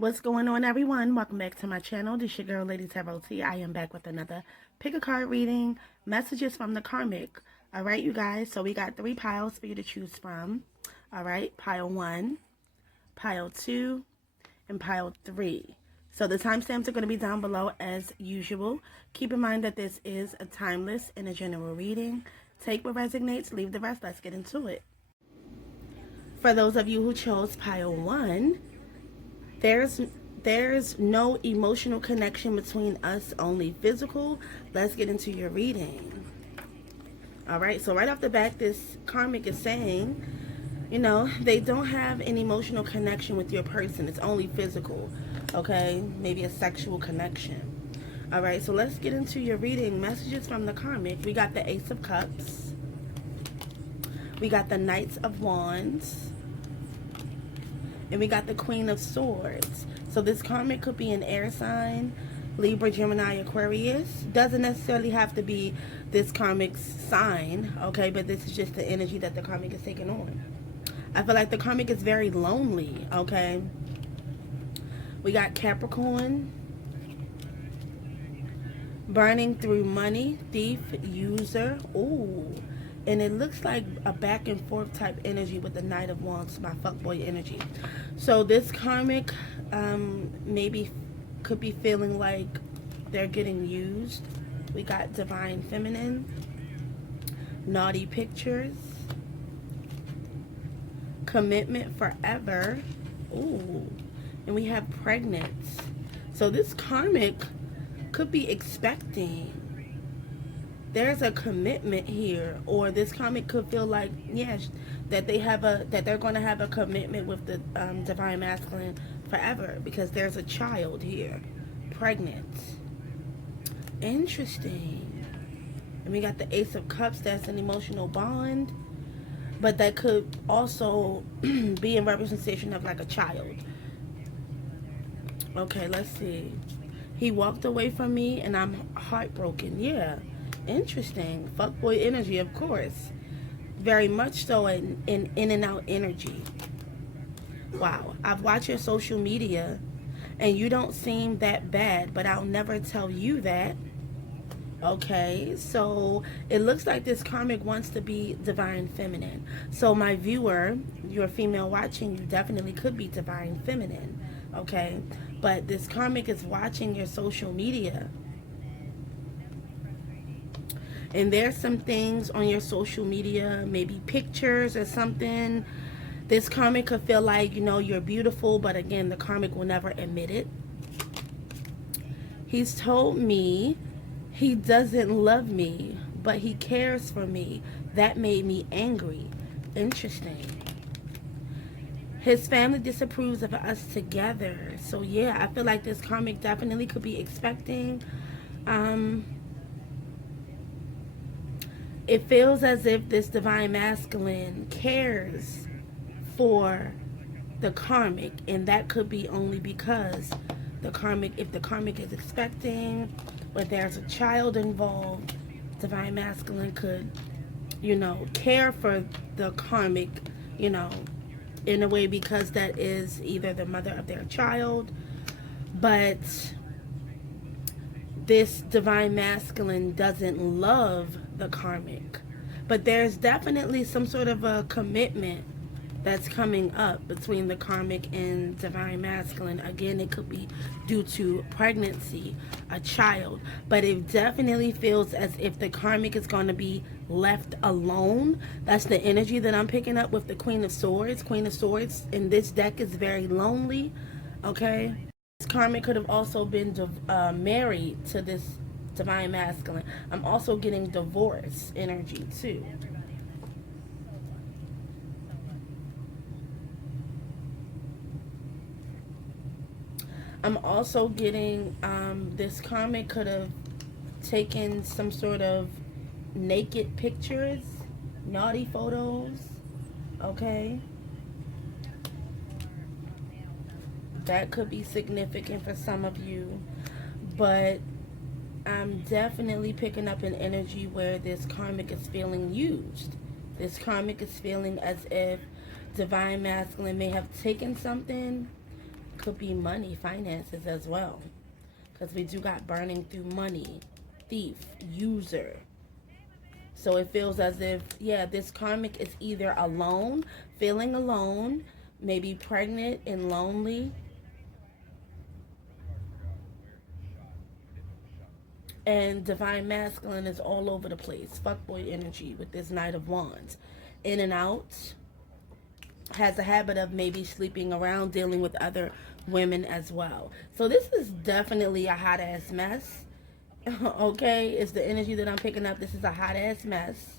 What's going on, everyone? Welcome back to my channel. This is your girl, Lady Tarot T. I am back with another pick a card reading, messages from the karmic. All right, you guys. So we got 3 piles for you to choose from. All right, pile 1, pile 2, and pile 3. So the timestamps are going to be down below as usual. Keep in mind that this is a timeless and a general reading. Take what resonates, leave the rest. Let's get into it. For those of you who chose pile 1, there's no emotional connection between us, only physical. Let's get into your reading. All right, so right off the bat, this karmic is saying, they don't have an emotional connection with your person. It's only physical, okay? Maybe a sexual connection. All right, so let's get into your reading. Messages from the karmic. We got the Ace of Cups. We got the Knights of Wands. And we got the Queen of Swords. So this karmic could be an air sign, Libra, Gemini, Aquarius. Doesn't necessarily have to be this karmic's sign, okay? But this is just the energy that the karmic is taking on. I feel like the karmic is very lonely, okay? We got Capricorn, burning through money, thief, user. Ooh. And it looks like a back and forth type energy with the Knight of Wands, my fuckboy energy. So this karmic maybe could be feeling like they're getting used. We got Divine Feminine, Naughty Pictures, Commitment Forever. Ooh. And we have Pregnant. So this karmic could be expecting. There's a commitment here, or this karmic could feel like, yes, that they're going to have a commitment with the divine masculine forever, because there's a child here, pregnant. Interesting. And we got the Ace of Cups. That's an emotional bond, but that could also be in representation of like a child. Okay, let's see. He walked away from me and I'm heartbroken. Yeah. Interesting. Fuckboy energy, of course. Very much so in and out energy. Wow. I've watched your social media and you don't seem that bad, but I'll never tell you that. Okay, so it looks like this karmic wants to be divine feminine. So my viewer, you're female watching, you definitely could be divine feminine. Okay, but this karmic is watching your social media. And there's some things on your social media, maybe pictures or something. This karmic could feel like, you're beautiful, but again, the karmic will never admit it. He's told me he doesn't love me, but he cares for me. That made me angry. Interesting. His family disapproves of us together. So yeah, I feel like this karmic definitely could be expecting it feels as if this divine masculine cares for the karmic, and that could be only because the karmic, if the karmic is expecting or there's a child involved, divine masculine could, care for the karmic, in a way, because that is either the mother of their child. But this divine masculine doesn't love the karmic, but there's definitely some sort of a commitment that's coming up between the karmic and divine masculine. Again, it could be due to pregnancy, a child, but it definitely feels as if the karmic is going to be left alone. That's the energy that I'm picking up with the Queen of Swords. Queen of Swords in this deck is very lonely. Okay, this karmic could have also been married to this divine masculine. I'm also getting divorce energy too. I'm also getting this karmic could have taken some sort of naked pictures, naughty photos. Okay, that could be significant for some of you, but I'm definitely picking up an energy where this karmic is feeling used. This karmic is feeling as if divine masculine may have taken something could be money, finances as well. Because we do got burning through money, thief, user. So it feels as if, yeah, this karmic is either alone, feeling alone, maybe pregnant and lonely. And divine masculine is all over the place. Fuckboy energy with this Knight of Wands. In and out. Has a habit of maybe sleeping around, dealing with other women as well. So this is definitely a hot ass mess. Okay, it's the energy that I'm picking up. This is a hot ass mess.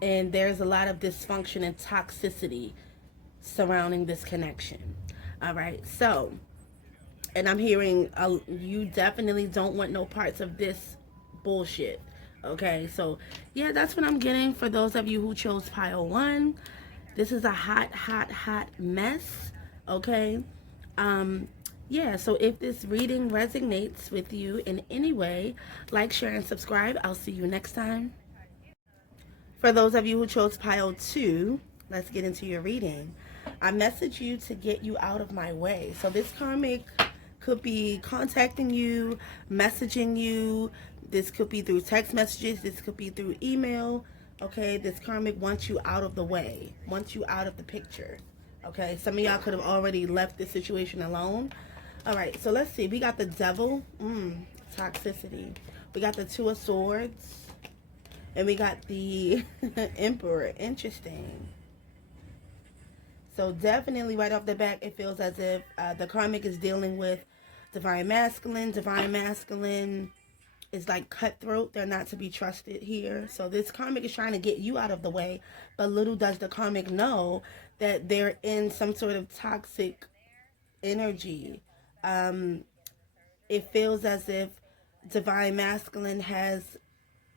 And there's a lot of dysfunction and toxicity surrounding this connection. All right, so, and I'm hearing you definitely don't want no parts of this bullshit. Okay, so yeah, that's what I'm getting for those of you who chose pile 1. This is a hot, hot, hot mess. Okay, yeah, so if this reading resonates with you in any way, like, share, and subscribe. I'll see you next time. For those of you who chose pile 2, let's get into your reading. I message you to get you out of my way. So this karmic could be contacting you, messaging you. This could be through text messages. This could be through email. Okay, this karmic wants you out of the way, wants you out of the picture. Okay, some of y'all could have already left this situation alone. All right, so let's see. We got the Devil, toxicity. We got the Two of Swords, and we got the Emperor. Interesting. So definitely right off the bat, it feels as if the karmic is dealing with divine masculine. Divine masculine is like cutthroat. They're not to be trusted here. So this karmic is trying to get you out of the way, but little does the karmic know that they're in some sort of toxic energy. It feels as if divine masculine has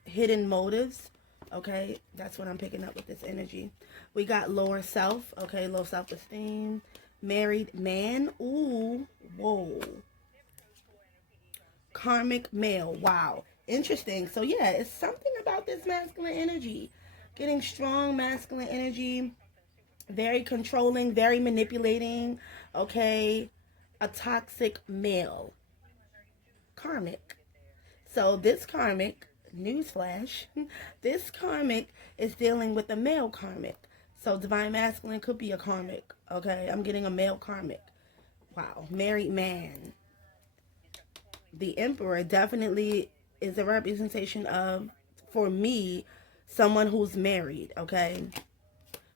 hidden motives. Okay, that's what I'm picking up with this energy. We got lower self. Okay, low self-esteem. Married man. Ooh, whoa. Karmic male. Wow, interesting. So yeah, it's something about this masculine energy. Getting strong masculine energy. Very controlling, very manipulating. Okay, a toxic male. Karmic. So this karmic, newsflash, this karmic is dealing with a male karmic. So divine masculine could be a karmic. Okay, I'm getting a male karmic. Wow, married man. The Emperor definitely is a representation of, for me, someone who's married. Okay,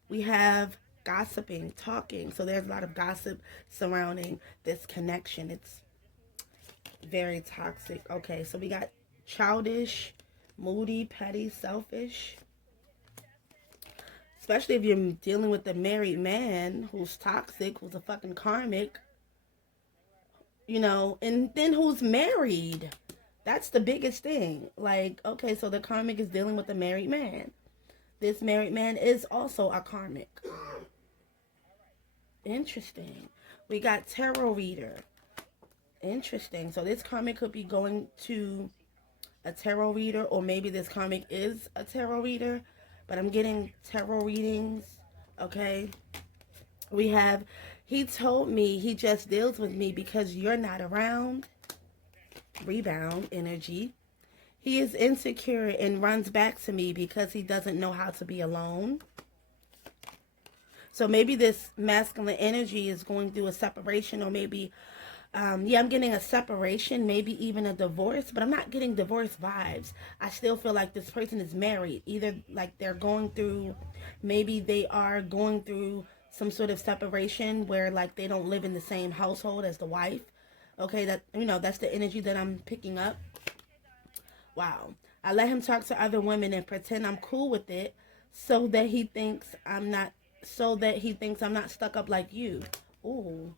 we have gossiping, talking. So there's a lot of gossip surrounding this connection. It's very toxic. Okay, so we got childish, moody, petty, selfish. Especially if you're dealing with a married man who's toxic, who's a fucking karmic. You know, and then who's married. That's the biggest thing. Like, okay, so the karmic is dealing with a married man. This married man is also a karmic. Interesting. We got tarot reader. Interesting. So this karmic could be going to a tarot reader, or maybe this karmic is a tarot reader, but I'm getting tarot readings. Okay. We have, he told me he just deals with me because you're not around. Rebound energy. He is insecure and runs back to me because he doesn't know how to be alone. So maybe this masculine energy is going through a separation, or maybe, yeah, I'm getting a separation, maybe even a divorce, but I'm not getting divorce vibes. I still feel like this person is married. Either like they're going through, maybe they are going through some sort of separation where like they don't live in the same household as the wife. Okay, that, you know, that's the energy that I'm picking up. Wow. I let him talk to other women and pretend I'm cool with it so that he thinks I'm not stuck up like you. Ooh.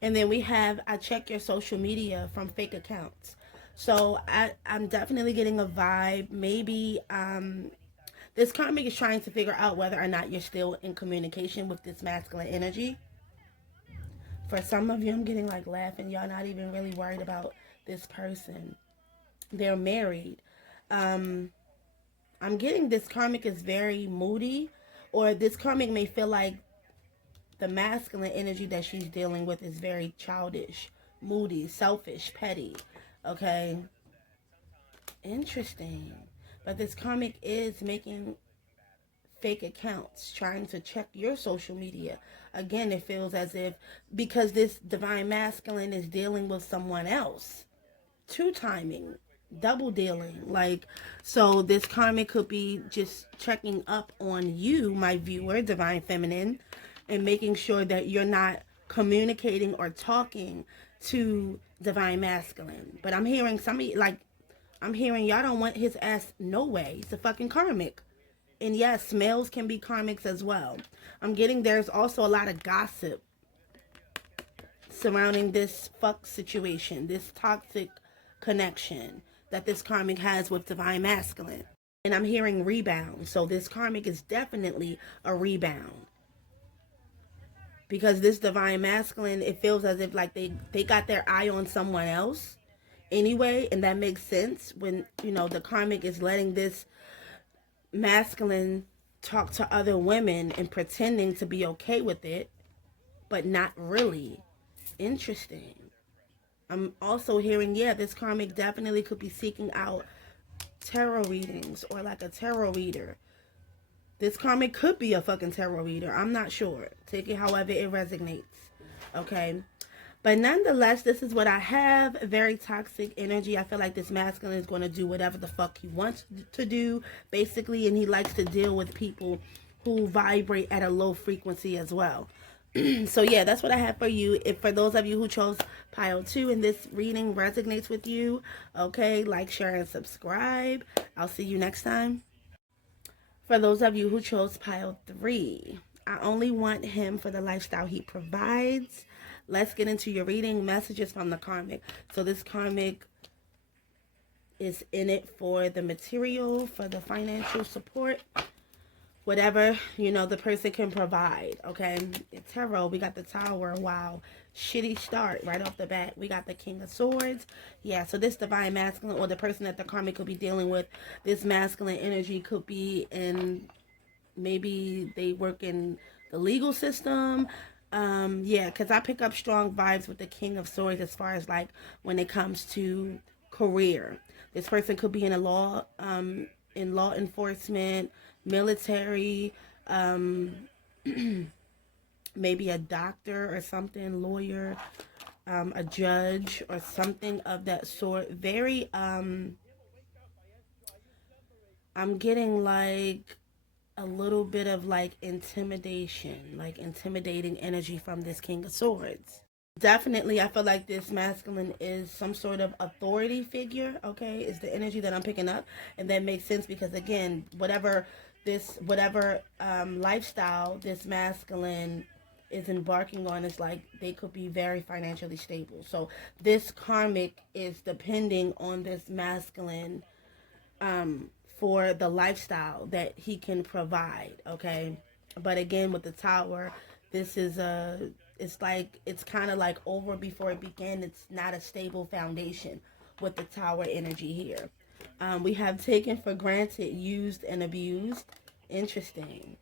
And then we have, I check your social media from fake accounts. So I'm definitely getting a vibe. Maybe this karmic is trying to figure out whether or not you're still in communication with this masculine energy. For some of you, I'm getting like laughing. Y'all not even really worried about this person. They're married. I'm getting this karmic is very moody, or this karmic may feel like the masculine energy that she's dealing with is very childish, moody, selfish, petty. Okay. Interesting. But this karmic is making fake accounts, trying to check your social media. Again, it feels as if, because this divine masculine is dealing with someone else, two timing, double dealing. Like, so this karmic could be just checking up on you, my viewer, divine feminine, and making sure that you're not communicating or talking to divine masculine. But I'm hearing somebody, like, I'm hearing y'all don't want his ass no way. It's a fucking karmic. And yes, males can be karmics as well. I'm getting there's also a lot of gossip surrounding this fuck situation, this toxic connection that this karmic has with divine masculine. And I'm hearing rebound. So this karmic is definitely a rebound. Because this divine masculine, it feels as if like they got their eye on someone else anyway. And that makes sense when, you know, the karmic is letting this masculine talk to other women and pretending to be okay with it, but not really. Interesting. I'm also hearing, yeah, this karmic definitely could be seeking out tarot readings or like a tarot reader. This karmic could be a fucking tarot reader. I'm not sure. Take it however it resonates. Okay. But nonetheless, this is what I have. Very toxic energy. I feel like this masculine is going to do whatever the fuck he wants to do, basically. And he likes to deal with people who vibrate at a low frequency as well. So yeah, that's what I have for you. If for those of you who chose pile 2 and this reading resonates with you, okay, like, share, and subscribe. I'll see you next time. For those of you who chose pile 3, I only want him for the lifestyle he provides. Let's get into your reading. Messages from the karmic. So this karmic is in it for the material, for the financial support, whatever, you know, the person can provide. Okay. It's tarot. We got the Tower. Wow. Shitty start right off the bat. We got the King of Swords. Yeah. So this divine masculine, or the person that the karmic could be dealing with, this masculine energy could be in, maybe they work in the legal system. Yeah, because I pick up strong vibes with the King of Swords as far as like when it comes to career. This person could be in law enforcement, military, maybe a doctor or something, lawyer, a judge or something of that sort. Very, I'm getting like a little bit of like intimidation, like intimidating energy from this King of Swords. Definitely, I feel like this masculine is some sort of authority figure, okay, is the energy that I'm picking up. And that makes sense because, again, whatever lifestyle this masculine is embarking on is like they could be very financially stable. So this karmic is depending on this masculine for the lifestyle that he can provide, okay? But again, with the Tower, this is it's like, it's kind of like over before it began. It's not a stable foundation with the Tower energy here. We have taken for granted, used, and abused. Interesting.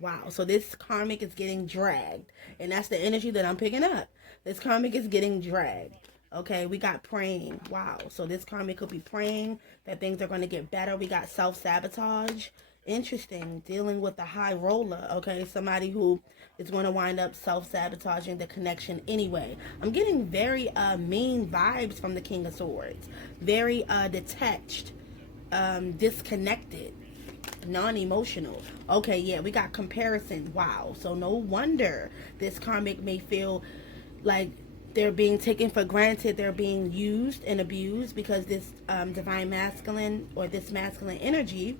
Wow. So this karmic is getting dragged. And that's the energy that I'm picking up. This karmic is getting dragged. Okay, we got praying. Wow. So this karmic could be praying that things are going to get better. We got self-sabotage. Interesting. Dealing with the high roller. Okay, somebody who is going to wind up self-sabotaging the connection anyway. I'm getting very mean vibes from the King of Swords. Very detached, disconnected, non-emotional. Okay, yeah, we got comparison. Wow. So no wonder this karmic may feel like they're being taken for granted, they're being used and abused, because this divine masculine, or this masculine energy,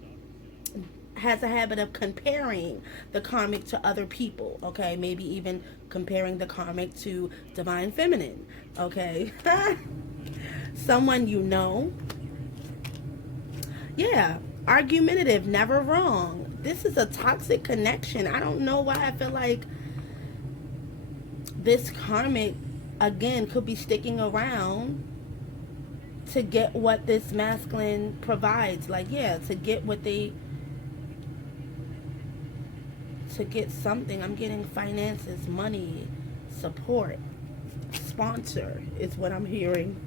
has a habit of comparing the karmic to other people, okay? Maybe even comparing the karmic to divine feminine, okay? Someone you know. Yeah, argumentative, never wrong. This is a toxic connection. I don't know why I feel like this karmic, again, could be sticking around to get what this masculine provides. Like, yeah, to get what they to get something. I'm getting finances, money, support, sponsor is what I'm hearing.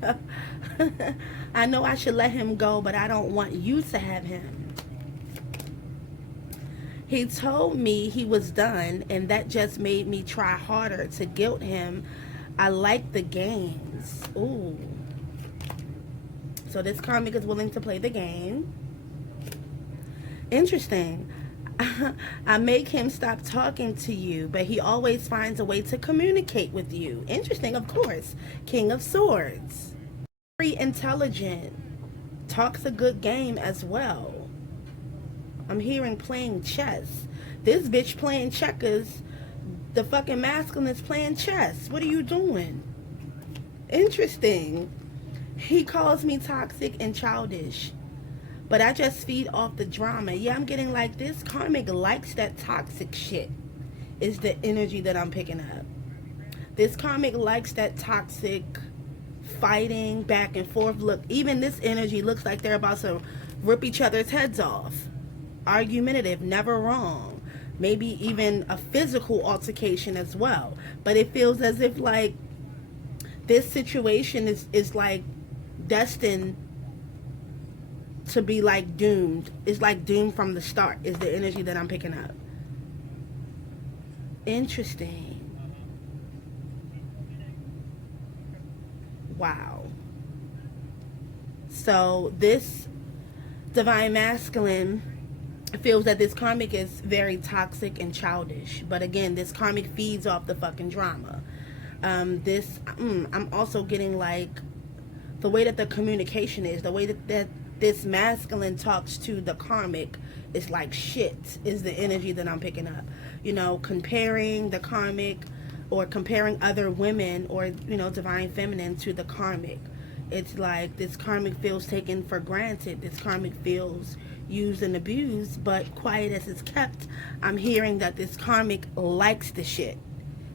I know I should let him go, but I don't want you to have him. He told me he was done, and that just made me try harder to guilt him. I like the games. Ooh. So this karmic is willing to play the game. Interesting. I make him stop talking to you, but he always finds a way to communicate with you. Interesting, of course. King of Swords. Very intelligent. Talks a good game as well. I'm hearing playing chess. This bitch playing checkers. The fucking masculine is playing chess. What are you doing? Interesting. He calls me toxic and childish, but I just feed off the drama. Yeah, I'm getting like this. Karmic likes that toxic shit is the energy that I'm picking up. This karmic likes that toxic fighting back and forth. Look, even this energy looks like they're about to rip each other's heads off. Argumentative, never wrong. Maybe even a physical altercation as well. But it feels as if like this situation is like destined to be like doomed. It's like doomed from the start is the energy that I'm picking up. Interesting. Wow. So this divine masculine feels that this karmic is very toxic and childish. But again, this karmic feeds off the fucking drama. I'm also getting like the way that the communication is, the way that this masculine talks to the karmic is like shit is the energy that I'm picking up. You know, comparing the karmic or comparing other women or, you know, divine feminine to the karmic. It's like this karmic feels taken for granted. This karmic feels used and abused, but quiet as it's kept, I'm hearing that this karmic likes the shit.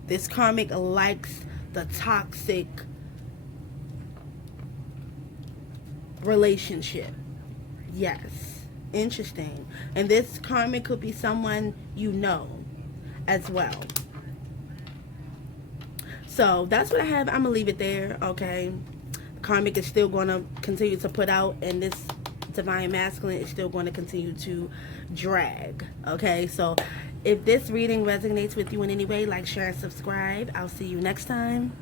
This karmic likes the toxic relationship. Yes. Interesting. And this karmic could be someone you know as well. So that's what I have. I'm going to leave it there, okay? Karmic is still going to continue to put out, and this divine masculine is still going to continue to drag, okay? So if this reading resonates with you in any way, like, share, and subscribe. I'll see you next time.